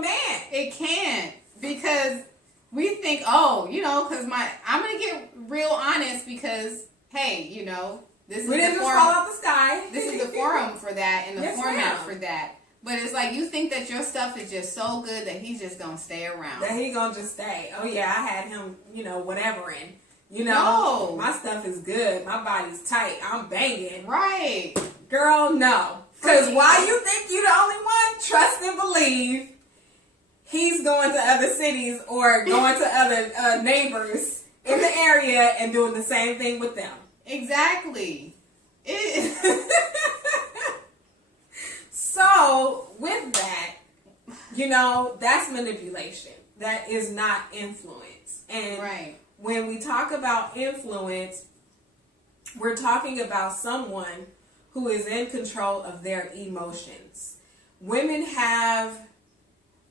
man. It can't, because we think, oh, because I'm gonna get real honest, because hey, this is We didn't the just forum. fall out the sky. This is the forum for that, and the Yes, format ma'am. for that. But it's like you think that your stuff is just so good that he's just gonna stay around. That he gonna just stay. Oh yeah, I had him, whatever, and No. my stuff is good. My body's tight. I'm banging. Right. Girl, no. Because why you think you the only one? Trust and believe. He's going to other cities or going to other neighbors in the area and doing the same thing with them. Exactly. So, with that, that's manipulation. That is not influence. And right. when we talk about influence, we're talking about someone who is in control of their emotions. Women have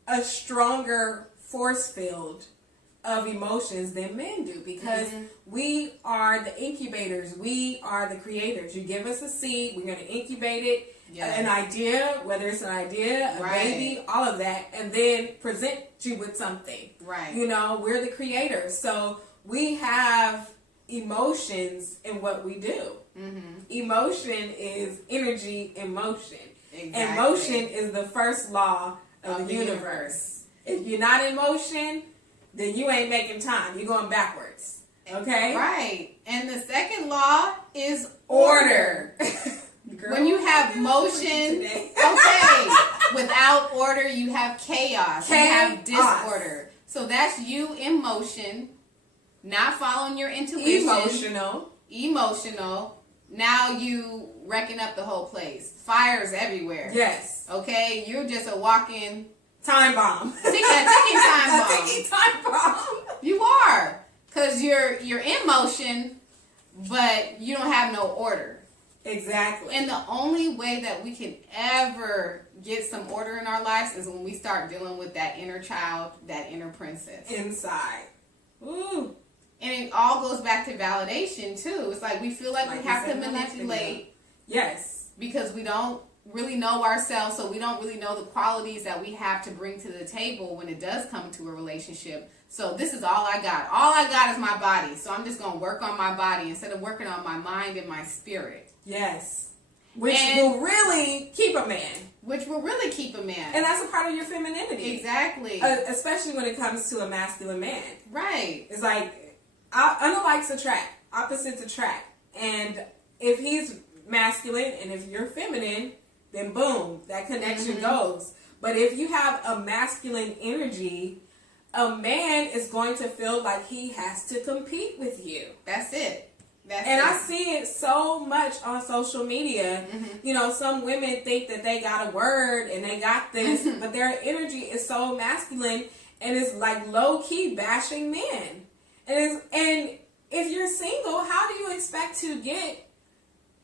a stronger force field of emotions than men do, because we are the incubators. We are the creators. You give us a seed, we're going to incubate it, an idea, whether it's an idea, a baby, all of that, and then present you with something. Right. We're the creators. So we have emotions in what we do. Emotion is energy in motion. Exactly. And motion is the first law of the universe. If you're not in motion, then you ain't making time. You're going backwards. Okay? Right. And the second law is Order. Girl, when you have motion, okay, without order, you have chaos. You have disorder. So that's you in motion, not following your intuition. Emotional. Now you wrecking up the whole place. Fires everywhere. Yes. Okay? You're just a walking time bomb. Ticking time bomb. A ticking time bomb. You are. Because you're in motion, but you don't have no order. Exactly. And the only way that we can ever get some order in our lives is when we start dealing with that inner child, that inner princess. Inside. Ooh. And it all goes back to validation, too. It's like we feel like we have to manipulate. Yes. Because we don't really know ourselves, so we don't really know the qualities that we have to bring to the table when it does come to a relationship. So this is all I got. All I got is my body. So I'm just going to work on my body instead of working on my mind and my spirit. Yes. Which will really keep a man. Which will really keep a man. And that's a part of your femininity. Exactly. Especially when it comes to a masculine man. Right. It's like, unlikes attract. Opposites attract. And if he's masculine and if you're feminine, then boom, that connection goes. But if you have a masculine energy, a man is going to feel like he has to compete with you. That's it. I see it so much on social media. Some women think that they got a word and they got this, but their energy is so masculine and it's like low-key bashing men. And if you're single, how do you expect to get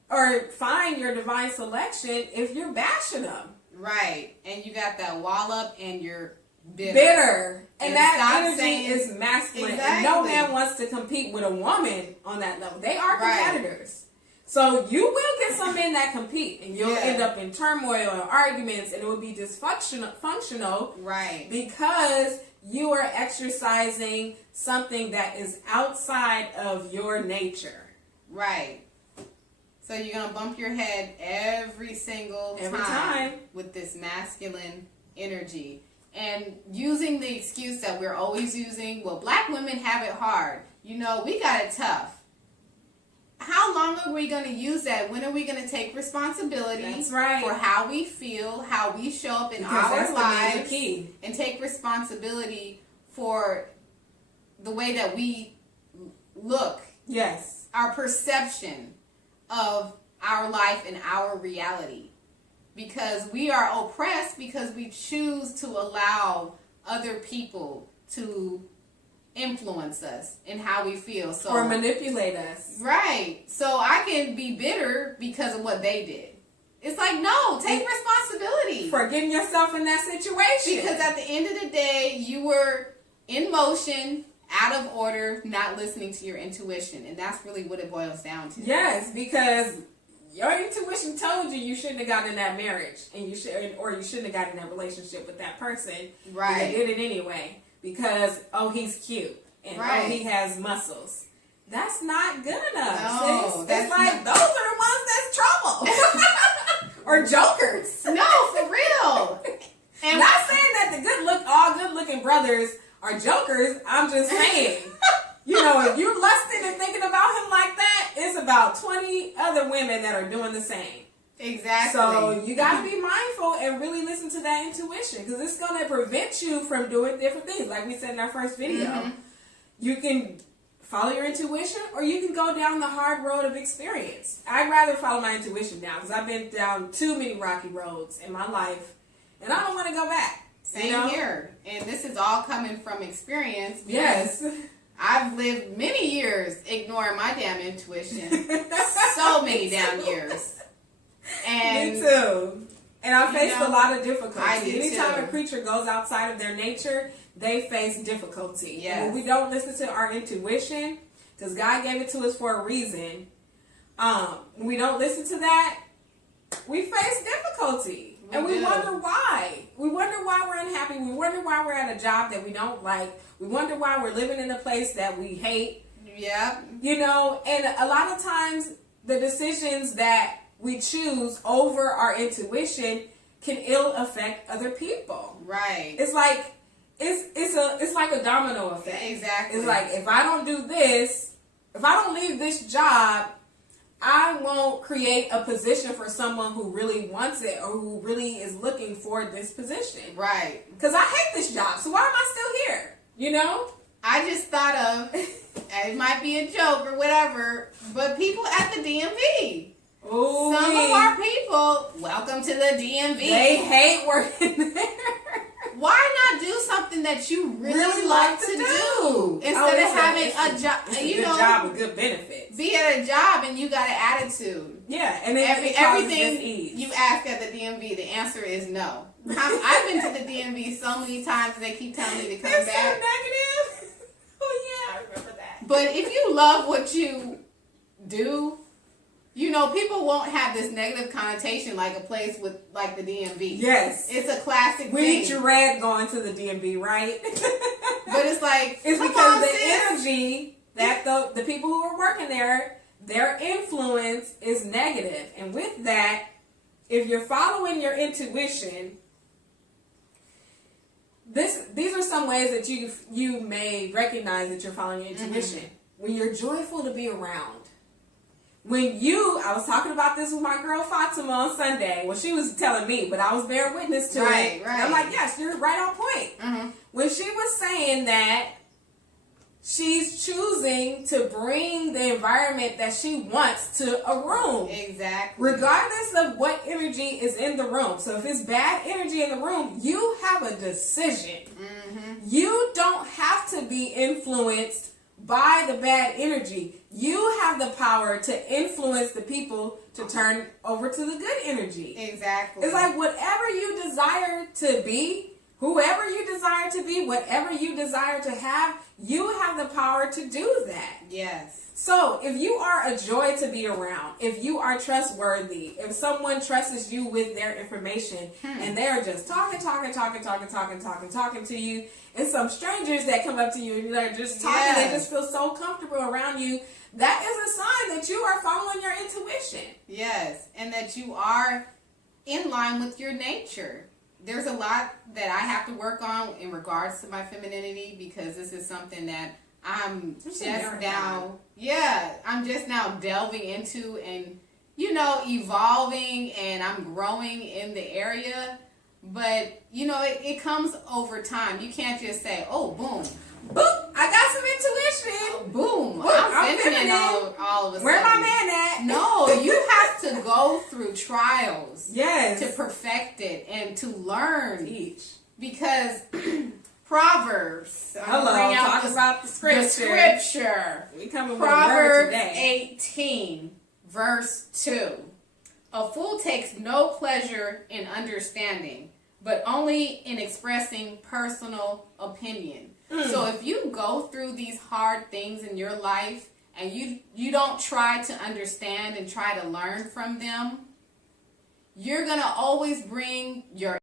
or find your divine selection if you're bashing them? Right. And you got that wall up and you're bitter. And that energy is masculine. Exactly. And no man wants to compete with a woman on that level. They are competitors. So you will get some men that compete and you'll end up in turmoil and arguments and it will be dysfunctional. Right. Because you are exercising something that is outside of your nature. Right. So you're going to bump your head every single time with this masculine energy. And using the excuse that we're always using, well, black women have it hard. We got it tough. How long are we going to use that? When are we going to take responsibility for how we feel, how we show up in our lives, and take responsibility for the way that we look? Yes. Our perception of our life and our reality. Because we are oppressed because we choose to allow other people to influence us in how we feel. Or manipulate us. Right. So I can be bitter because of what they did. It's like, no, take responsibility. For getting yourself in that situation. Because at the end of the day, you were in motion, out of order, not listening to your intuition. And that's really what it boils down to. Yes, because Your intuition told you shouldn't have gotten in that marriage, and you shouldn't have gotten in that relationship with that person. Right. You did it anyway because he's cute and he has muscles. That's not good enough. No, that's like those are the ones that's trouble or jokers. No, for real. And not saying that all good looking brothers are jokers. I'm just saying. If you're lusting and thinking about him like that, it's about 20 other women that are doing the same. Exactly. So you got to be mindful and really listen to that intuition, because it's going to prevent you from doing different things. Like we said in our first video, you can follow your intuition or you can go down the hard road of experience. I'd rather follow my intuition now, because I've been down too many rocky roads in my life and I don't want to go back. Same here. And this is all coming from experience. Yes. I've lived many years ignoring my damn intuition. So many damn years. And me too. And I faced a lot of difficulty. I did Anytime too. a creature goes outside of their nature, they face difficulty. Yes. And when we don't listen to our intuition, because God gave it to us for a reason, when we don't listen to that, we face difficulty. We wonder why. We wonder why we're unhappy. We wonder why we're at a job that we don't like. We wonder why we're living in a place that we hate. Yeah. And a lot of times the decisions that we choose over our intuition can ill affect other people. Right. It's like it's like a domino effect. Exactly. It's like, if I don't do this, if I don't leave this job, I won't create a position for someone who really wants it or who really is looking for this position. Right. Because I hate this job, so why am I still here? I just thought of, it might be a joke or whatever, but people at the DMV. Ooh, some of our people, welcome to the DMV. They hate working there. Why not do something that you really like to do instead of having a job? A good job with good benefits. Be at a job and you got an attitude. Yeah, and everything you ask at the DMV, the answer is no. I've been to the DMV so many times, and they keep telling me to come back. So negative. Oh yeah, I remember that. But if you love what you do, people won't have this negative connotation like a place with like the DMV. Yes, it's a classic. We dread going to the DMV, right? But it's like it's because the energy that the people who are working there, their influence is negative, and with that, if you're following your intuition, these are some ways that you may recognize that you're following your intuition. When you're joyful to be around. I was talking about this with my girl Fatima on Sunday. Well, she was telling me, but I was bearing witness to it. Right. I'm like, yes, you're right on point. When she was saying that she's choosing to bring the environment that she wants to a room. Exactly. Regardless of what energy is in the room. So if it's bad energy in the room, you have a decision. You don't have to be influenced by the bad energy. You have the power to influence the people to turn over to the good energy. Exactly. It's like whatever you desire to be, whoever you desire to be, whatever you desire to have, you have the power to do that. Yes. So if you are a joy to be around, if you are trustworthy, if someone trusts you with their information and they're just talking to you, and some strangers that come up to you and they're just talking, they just feel so comfortable around you, that is a sign that you are following your intuition. Yes, and that you are in line with your nature. There's a lot that I have to work on in regards to my femininity, because this is something that I'm just now delving into and, evolving, and I'm growing in the area. But, it comes over time. You can't just say, oh, boom. Boop, I got some intuition. Boom. I'm feminine all of a sudden. Where my man at? No, you have to go through trials. Yes. To perfect it and to learn. Each. Because Proverbs. Talk about the scripture. The scripture. We coming with a word Proverbs today. 18, verse 2. A fool takes no pleasure in understanding, but only in expressing personal opinion. So if you go through these hard things in your life and you don't try to understand and try to learn from them, you're going to always bring your